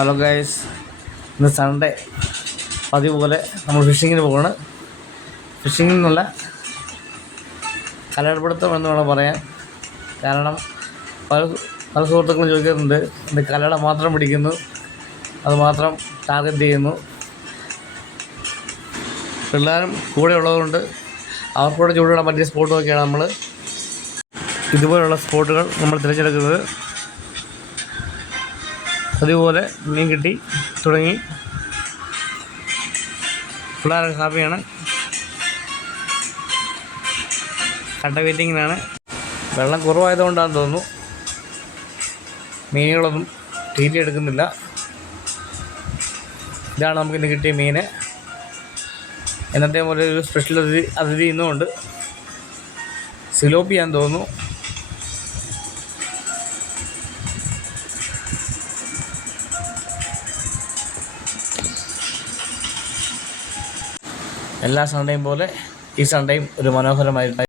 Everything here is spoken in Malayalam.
ഹലോ ഗൈസ്, ഇന്ന് സൺഡേ പതിവ് പോലെ നമ്മൾ ഫിഷിങ്ങിന് പോവാണ്. ഫിഷിങ്ങിൽ നിന്നുള്ള കലപിടുത്തം എന്ന് വേണം പറയാൻ. കാരണം പല പല സുഹൃത്തുക്കളും ചോദിക്കുന്നുണ്ട്, ഇത് കലട മാത്രം പിടിക്കുന്നു, അത് മാത്രം ടാർഗറ്റ് ചെയ്യുന്നു. പിള്ളേരും കൂടെ ഉള്ളതുകൊണ്ട് അവർക്കൂടെ ചൂടിടാൻ പറ്റിയ സ്പോട്ടുമൊക്കെയാണ് നമ്മൾ ഇതുപോലുള്ള സ്പോട്ടുകൾ നമ്മൾ തിരഞ്ഞെടുക്കുന്നത്. അതുപോലെ മീൻ കിട്ടി തുടങ്ങി, പിള്ളേരൊക്കെ ഹാപ്പിയാണ്. കട്ട വെയിറ്റിങ്ങിനാണ്. വെള്ളം കുറവായതുകൊണ്ടാണെന്ന് തോന്നുന്നു മീനുകളൊന്നും തീറ്റ എടുക്കുന്നില്ല. ഇതാണ് നമുക്കിന്ന് കിട്ടിയ മീൻ. എന്നത്തെ പോലെ ഒരു സ്പെഷ്യൽ അതിഥി ഇന്നുമുണ്ട്. സിലോപ്പിയാന്ന് തോന്നുന്നു. എല്ലാ സൺഡേയും പോലെ ഈ സൺഡേയും ഒരു മനോഹരമായിട്ട്